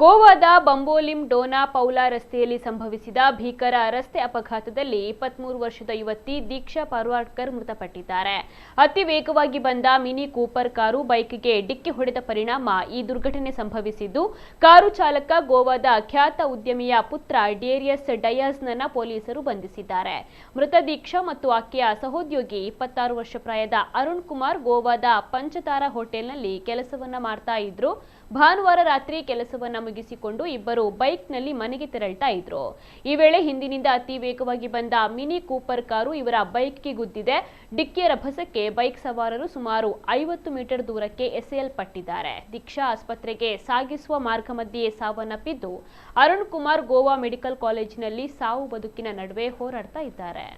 ಗೋವಾದ ಬಂಬೋಲಿಂ ಡೋನಾ ಪೌಲಾ ರಸ್ತೆಯಲ್ಲಿ ಸಂಭವಿಸಿದ ಭೀಕರ ರಸ್ತೆ ಅಪಘಾತದಲ್ಲಿ 23 ವರ್ಷದ ಯುವತಿ ದೀಕ್ಷಾ ಪರ್ವಾಡ್ಕರ್ ಮೃತಪಟ್ಟಿದ್ದಾರೆ. ಅತಿ ವೇಗವಾಗಿ ಬಂದ ಮಿನಿ ಕೂಪರ್ ಕಾರು ಬೈಕ್ಗೆ ಡಿಕ್ಕಿ ಹೊಡೆದ ಪರಿಣಾಮ ಈ ದುರ್ಘಟನೆ ಸಂಭವಿಸಿದ್ದು, ಕಾರು ಚಾಲಕ ಗೋವಾದ ಖ್ಯಾತ ಉದ್ಯಮಿಯ ಪುತ್ರ ಡೇರಿಯಸ್ ಡಯಾಸ್ನನ್ನ ಪೊಲೀಸರು ಬಂಧಿಸಿದ್ದಾರೆ. ಮೃತ ದೀಕ್ಷಾ ಮತ್ತು ಆಕೆಯ ಸಹೋದ್ಯೋಗಿ 26 ವರ್ಷ ಪ್ರಾಯದ ಅರುಣ್ ಕುಮಾರ್ ಗೋವಾದ ಪಂಚತಾರಾ ಹೋಟೆಲ್ನಲ್ಲಿ ಕೆಲಸವನ್ನ ಮಾಡ್ತಾ ಇದ್ರು. ಭಾನುವಾರ ರಾತ್ರಿ ಕೆಲಸವನ್ನ ಮುಗಿಸಿಕೊಂಡು ಇಬ್ಬರು ಬೈಕ್ನಲ್ಲಿ ಮನೆಗೆ ತೆರಳ್ತಾ ಇದ್ರು. ಈ ವೇಳೆ ಹಿಂದಿನಿಂದ ಅತಿ ವೇಗವಾಗಿ ಬಂದ ಮಿನಿ ಕೂಪರ್ ಕಾರು ಇವರ ಬೈಕ್ಗೆ ಗುದ್ದಿದೆ. ಡಿಕ್ಕಿಯ ರಭಸಕ್ಕೆ ಬೈಕ್ ಸವಾರರು ಸುಮಾರು 50 ಮೀಟರ್ ದೂರಕ್ಕೆ ಎಸೆಯಲ್ಪಟ್ಟಿದ್ದಾರೆ. ದೀಕ್ಷಾ ಆಸ್ಪತ್ರೆಗೆ ಸಾಗಿಸುವ ಮಾರ್ಗ ಮಧ್ಯೆ ಸಾವನ್ನಪ್ಪಿದ್ದು, ಅರುಣ್ ಕುಮಾರ್ ಗೋವಾ ಮೆಡಿಕಲ್ ಕಾಲೇಜಿನಲ್ಲಿ ಸಾವು ಬದುಕಿನ ನಡುವೆ ಹೋರಾಡ್ತಾ ಇದ್ದಾರೆ.